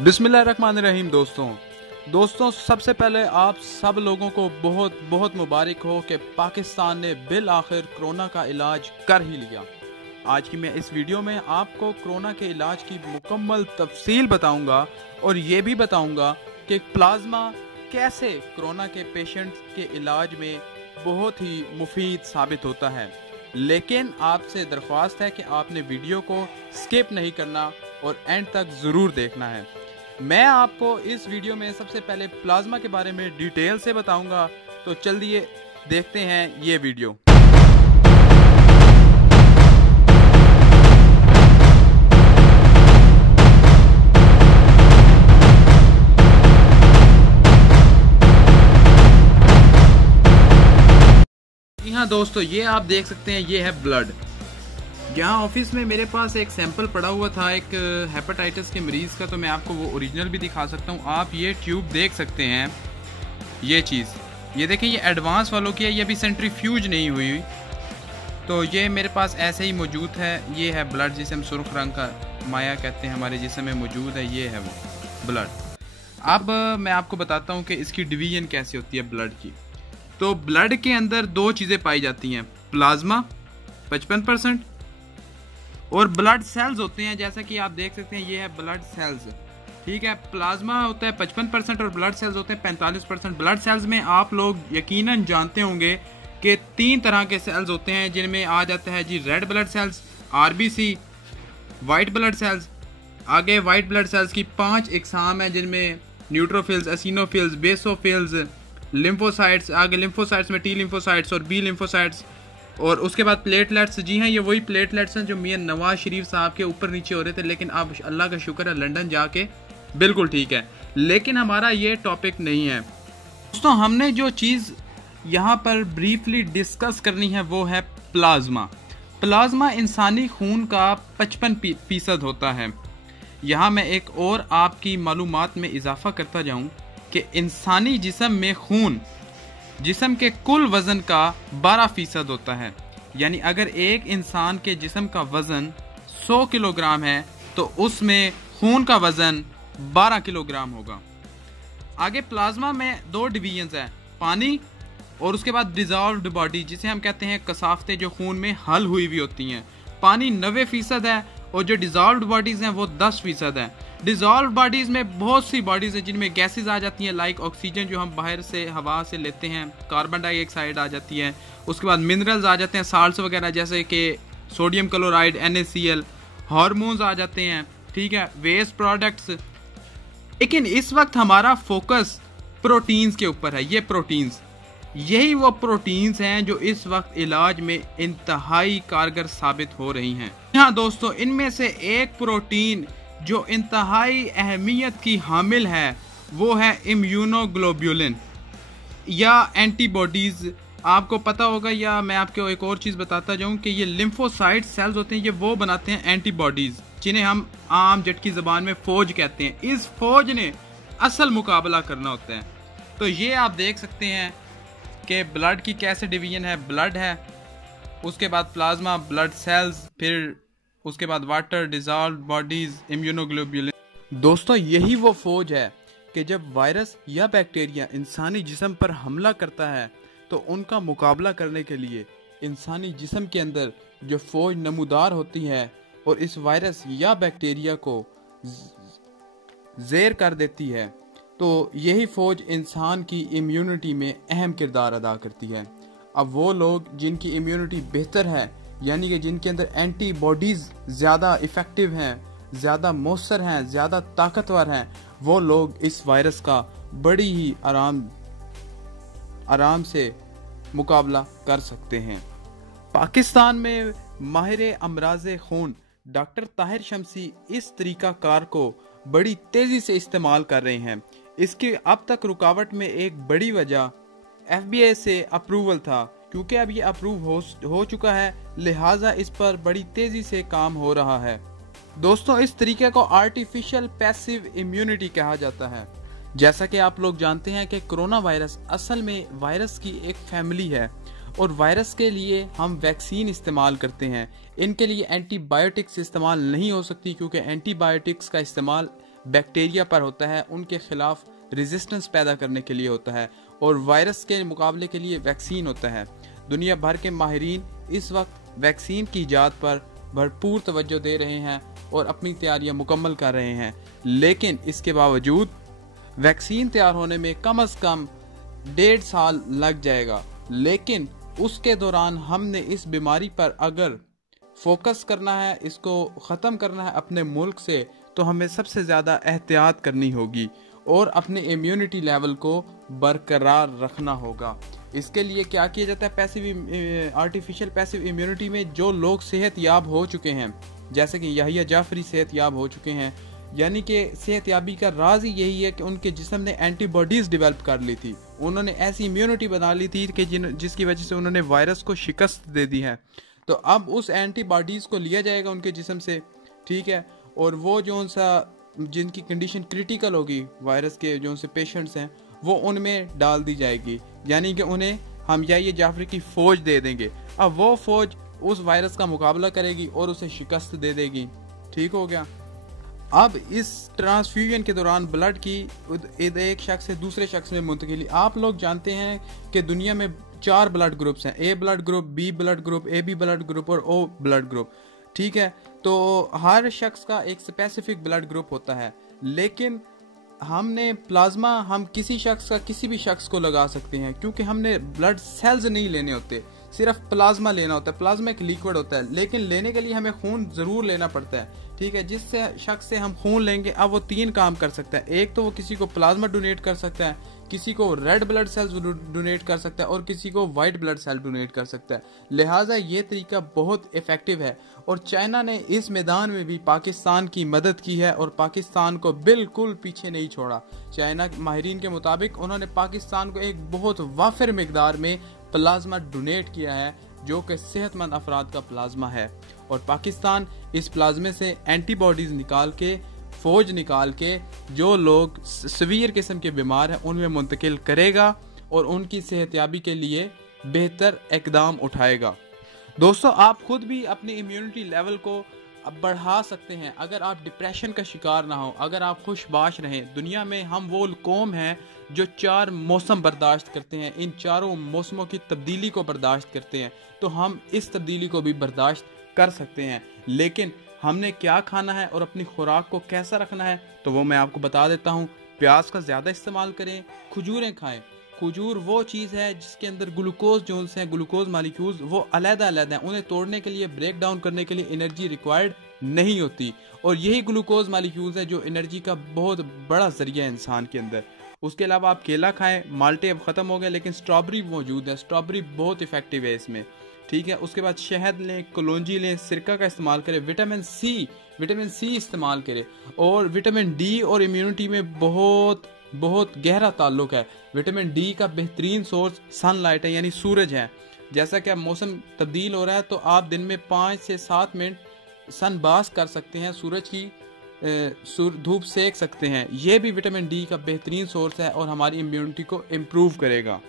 बिस्मिल्लाहिर्रहमानिर्रहीम। दोस्तों सबसे पहले आप सब लोगों को बहुत बहुत मुबारक हो कि पाकिस्तान ने बिल आखिर कोरोना का इलाज कर ही लिया। आज की मैं इस वीडियो में आपको कोरोना के इलाज की मुकम्मल तफसील बताऊंगा और ये भी बताऊंगा कि प्लाज्मा कैसे कोरोना के पेशेंट्स के इलाज में बहुत ही मुफीद साबित होता है। लेकिन आपसे दरख्वास्त है कि आपने वीडियो को स्किप नहीं करना और एंड तक ज़रूर देखना है। मैं आपको इस वीडियो में सबसे पहले प्लाज्मा के बारे में डिटेल से बताऊंगा, तो चलिए देखते हैं ये वीडियो। हाँ दोस्तों, ये आप देख सकते हैं, ये है ब्लड। यहाँ ऑफिस में मेरे पास एक सैंपल पड़ा हुआ था एक हेपेटाइटिस के मरीज़ का, तो मैं आपको वो ओरिजिनल भी दिखा सकता हूँ। आप ये ट्यूब देख सकते हैं, ये चीज़ ये देखें, ये एडवांस वालों की है, ये अभी सेंट्रीफ्यूज नहीं हुई। तो ये मेरे पास ऐसे ही मौजूद है। ये है ब्लड, जिसे हम सुर्ख रंग का माया कहते हैं, हमारे जिस्म में मौजूद है। ये है वो ब्लड। अब मैं आपको बताता हूँ कि इसकी डिवीजन कैसे होती है ब्लड की। तो ब्लड के अंदर दो चीज़ें पाई जाती हैं, प्लाज्मा 55% और ब्लड सेल्स होते हैं। जैसा कि आप देख सकते हैं, ये है ब्लड सेल्स, ठीक है। प्लाज्मा होता है 55% और ब्लड सेल्स होते हैं 45%। ब्लड सेल्स में आप लोग यकीनन जानते होंगे कि 3 तरह के सेल्स होते हैं, जिनमें आ जाता है जी red blood cells, RBC, white blood cells. आगे वाइट ब्लड सेल्स की 5 इकसाम है, जिनमें न्यूट्रोफिल्स, एसिनोफिल्स, बेसोफिल्स, लिम्फोसाइट्स। आगे लिम्फोसाइट्स में टी लिम्फोसाइट्स और बी लिम्फोसाइट्स। और उसके बाद प्लेटलेट्स। जी हाँ, ये वही प्लेटलेट्स हैं जो मियां नवाज शरीफ साहब के ऊपर नीचे हो रहे थे, लेकिन अब अल्लाह का शुक्र है लंदन जाके बिल्कुल ठीक है। लेकिन हमारा ये टॉपिक नहीं है दोस्तों। हमने जो चीज़ यहाँ पर ब्रीफली डिस्कस करनी है वो है प्लाज्मा। प्लाज्मा इंसानी खून का 55% होता है। यहाँ मैं एक और आपकी मालूमात में इजाफा करता जाऊँ कि इंसानी जिस्म में खून जिस्म के कुल वजन का 12% होता है। यानी अगर एक इंसान के जिस्म का वजन 100 किलोग्राम है तो उसमें खून का वजन 12 किलोग्राम होगा। आगे प्लाज्मा में 2 डिवीजन्स हैं, पानी और उसके बाद डिजॉल्व्ड बॉडी, जिसे हम कहते हैं कसाफ्तें जो खून में हल हुई हुई होती हैं। पानी 90% है और जो डिजॉल्व्ड बॉडीज हैं वो 10% है। डिजॉल्व बॉडीज में बहुत सी बॉडीज हैं जिनमें गैसेस आ जाती हैं, लाइक ऑक्सीजन जो हम बाहर से हवा से लेते हैं, कार्बन डाइऑक्साइड आ जाती है। उसके बाद मिनरल्स आ जाते हैं, साल्ट्स वगैरह जैसे कि सोडियम क्लोराइड, NaCl। हार्मोन्स आ जाते हैं, ठीक है, वेस्ट प्रोडक्ट्स। लेकिन इस वक्त हमारा फोकस प्रोटीन्स के ऊपर है। ये प्रोटीन्स, यही वो प्रोटीन्स हैं जो इस वक्त इलाज में इंतहाई कारगर साबित हो रही हैं। हाँ दोस्तों, इनमें से एक प्रोटीन जो इंतहाई अहमियत की हामिल है वो है इम्यूनोग्लोब्यूलिन या एंटीबॉडीज़। आपको पता होगा, या मैं आपको एक और चीज़ बताता जाऊं कि ये लिम्फोसाइट सेल्स होते हैं, ये वो बनाते हैं एंटीबॉडीज़, जिन्हें हम आम जटकी ज़बान में फौज कहते हैं। इस फौज ने असल मुकाबला करना होता है। तो ये आप देख सकते हैं कि ब्लड की कैसे डिवीजन है। ब्लड है, उसके बाद प्लाज्मा, ब्लड सेल्स, फिर उसके बाद वाटर, डिजॉल्व बॉडीज, इम्यूनोग्लोब्यूलिन। दोस्तों यही वो फौज है कि जब वायरस या बैक्टीरिया इंसानी जिस्म पर हमला करता है तो उनका मुकाबला करने के लिए इंसानी जिस्म के अंदर जो फौज नमूदार होती है और इस वायरस या बैक्टीरिया को ज़ेर कर देती है, तो यही फौज इंसान की इम्यूनिटी में अहम किरदार अदा करती है। अब वो लोग जिनकी इम्यूनिटी बेहतर है, यानी कि जिनके अंदर एंटीबॉडीज़ ज़्यादा इफ़ेक्टिव हैं, ज़्यादा मौसर हैं, ज़्यादा ताकतवर हैं, वो लोग इस वायरस का बड़ी ही आराम से मुकाबला कर सकते हैं। पाकिस्तान में माहिर अमराज़े खून डॉक्टर ताहिर शमसी इस तरीक़ाकार को बड़ी तेज़ी से इस्तेमाल कर रहे हैं। इसकी अब तक रुकावट में एक बड़ी वजह FBI से अप्रूवल था, क्योंकि अब ये अप्रूव हो चुका है, लिहाजा इस पर बड़ी तेज़ी से काम हो रहा है। दोस्तों इस तरीके को आर्टिफिशियल पैसिव इम्यूनिटी कहा जाता है। जैसा कि आप लोग जानते हैं कि कोरोना वायरस असल में वायरस की एक फैमिली है और वायरस के लिए हम वैक्सीन इस्तेमाल करते हैं। इनके लिए एंटीबायोटिक्स इस्तेमाल नहीं हो सकती, क्योंकि एंटीबायोटिक्स का इस्तेमाल बैक्टीरिया पर होता है, उनके खिलाफ रेजिस्टेंस पैदा करने के लिए होता है, और वायरस के मुकाबले के लिए वैक्सीन होता है। दुनिया भर के माहिरीन इस वक्त वैक्सीन की इजाद पर भरपूर तवज्जो दे रहे हैं और अपनी तैयारियां मुकम्मल कर रहे हैं, लेकिन इसके बावजूद वैक्सीन तैयार होने में कम से कम 1.5 साल लग जाएगा। लेकिन उसके दौरान हमने इस बीमारी पर अगर फोकस करना है, इसको ख़त्म करना है अपने मुल्क से, तो हमें सबसे ज़्यादा एहतियात करनी होगी और अपने इम्यूनिटी लेवल को बरकरार रखना होगा। इसके लिए क्या किया जाता है, पैसिव आर्टिफिशियल पैसिव इम्यूनिटी में जो लोग सेहत याब हो चुके हैं, जैसे कि याहिया जाफरी सेहत याब हो चुके हैं, यानी कि सेहत याबी का राज ही यही है कि उनके जिस्म ने एंटीबॉडीज़ डेवलप कर ली थी, उन्होंने ऐसी इम्यूनिटी बना ली थी कि जिसकी वजह से उन्होंने वायरस को शिकस्त दे दी है। तो अब उस एंटीबॉडीज़ को लिया जाएगा उनके जिस्म से, ठीक है, और वो जो सा जिनकी कंडीशन क्रिटिकल होगी, वायरस के जो से पेशेंट्स हैं, वो उनमें डाल दी जाएगी, यानी कि उन्हें हम याहिया जाफरी की फ़ौज दे देंगे। अब वो फ़ौज उस वायरस का मुकाबला करेगी और उसे शिकस्त दे देगी। ठीक हो गया। अब इस ट्रांसफ्यूजन के दौरान ब्लड की एक शख्स से दूसरे शख्स में मुंतकिली, आप लोग जानते हैं कि दुनिया में 4 ब्लड ग्रुप्स हैं, A blood group, B blood group, A B blood group और ओ ब्लड ग्रुप। ठीक है, तो हर शख्स का एक स्पेसिफिक ब्लड ग्रुप होता है, लेकिन हमने प्लाज्मा हम किसी शख्स का किसी भी शख्स को लगा सकते हैं, क्योंकि हमने ब्लड सेल्स नहीं लेने होते, सिर्फ प्लाज्मा लेना होता है। प्लाज्मा एक लिक्विड होता है, लेकिन लेने के लिए हमें खून जरूर लेना पड़ता है। ठीक है, जिस शख्स से हम खून लेंगे अब वो 3 काम कर सकता है। एक तो वो किसी को प्लाज्मा डोनेट कर सकता है, किसी को रेड ब्लड सेल्स डोनेट कर सकता है और किसी को वाइट ब्लड सेल डोनेट कर सकता है। लिहाजा ये तरीका बहुत इफेक्टिव है और चाइना ने इस मैदान में भी पाकिस्तान की मदद की है और पाकिस्तान को बिल्कुल पीछे नहीं छोड़ा। चाइना माहिरीन के मुताबिक उन्होंने पाकिस्तान को एक बहुत वाफिर मिकदार में प्लाज्मा डोनेट किया है, जो कि सेहतमंद अफराद का प्लाज्मा है, और पाकिस्तान इस प्लाज्मे से एंटीबॉडीज निकाल के, फौज निकाल के, जो लोग सवीर किस्म के बीमार हैं उनमें मुंतकिल करेगा और उनकी सेहतयाबी के लिए बेहतर इकदाम उठाएगा। दोस्तों, आप खुद भी अपनी इम्यूनिटी लेवल को बढ़ा सकते हैं अगर आप डिप्रेशन का शिकार ना हो, अगर आप खुशबाश रहें। दुनिया में हम वो कौम हैं जो 4 मौसम बर्दाश्त करते हैं, इन चारों मौसमों की तब्दीली को बर्दाश्त करते हैं, तो हम इस तब्दीली को भी बर्दाश्त कर सकते हैं। लेकिन हमने क्या खाना है और अपनी खुराक को कैसा रखना है, तो वो मैं आपको बता देता हूँ। प्याज का ज़्यादा इस्तेमाल करें, खजूरें खाएं। खजूर वो चीज़ है जिसके अंदर ग्लूकोज जोन्स हैं, ग्लूकोज मालिक्यूल्स, वो अलग-अलग हैं, उन्हें तोड़ने के लिए, ब्रेक डाउन करने के लिए एनर्जी रिक्वायर्ड नहीं होती, और यही ग्लूकोज मालिक्यूल्स है जो एनर्जी का बहुत बड़ा जरिया है इंसान के अंदर। उसके अलावा आप केला खाएं, माल्टे अब ख़त्म हो गए लेकिन स्ट्रॉबेरी मौजूद है, स्ट्रॉबेरी बहुत इफेक्टिव है इसमें। ठीक है, उसके बाद शहद लें, कलौंजी लें, सिरका का इस्तेमाल करें, विटामिन सी इस्तेमाल करें, और विटामिन डी और इम्यूनिटी में बहुत गहरा ताल्लुक है। विटामिन डी का बेहतरीन सोर्स सनलाइट है, यानी सूरज है। जैसा कि अब मौसम तब्दील हो रहा है तो आप दिन में 5 से 7 मिनट सन बास कर सकते हैं, सूरज की धूप सेक सकते हैं। यह भी विटामिन डी का बेहतरीन सोर्स है और हमारी इम्यूनिटी को इम्प्रूव करेगा।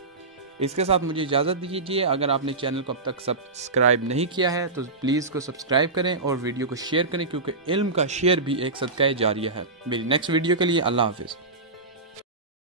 इसके साथ मुझे इजाज़त दीजिए। अगर आपने चैनल को अब तक सब्सक्राइब नहीं किया है तो प्लीज़ को सब्सक्राइब करें और वीडियो को शेयर करें, क्योंकि इल्म का शेयर भी एक सदका जारिया है। मेरी नेक्स्ट वीडियो के लिए अल्लाह हाफिज़।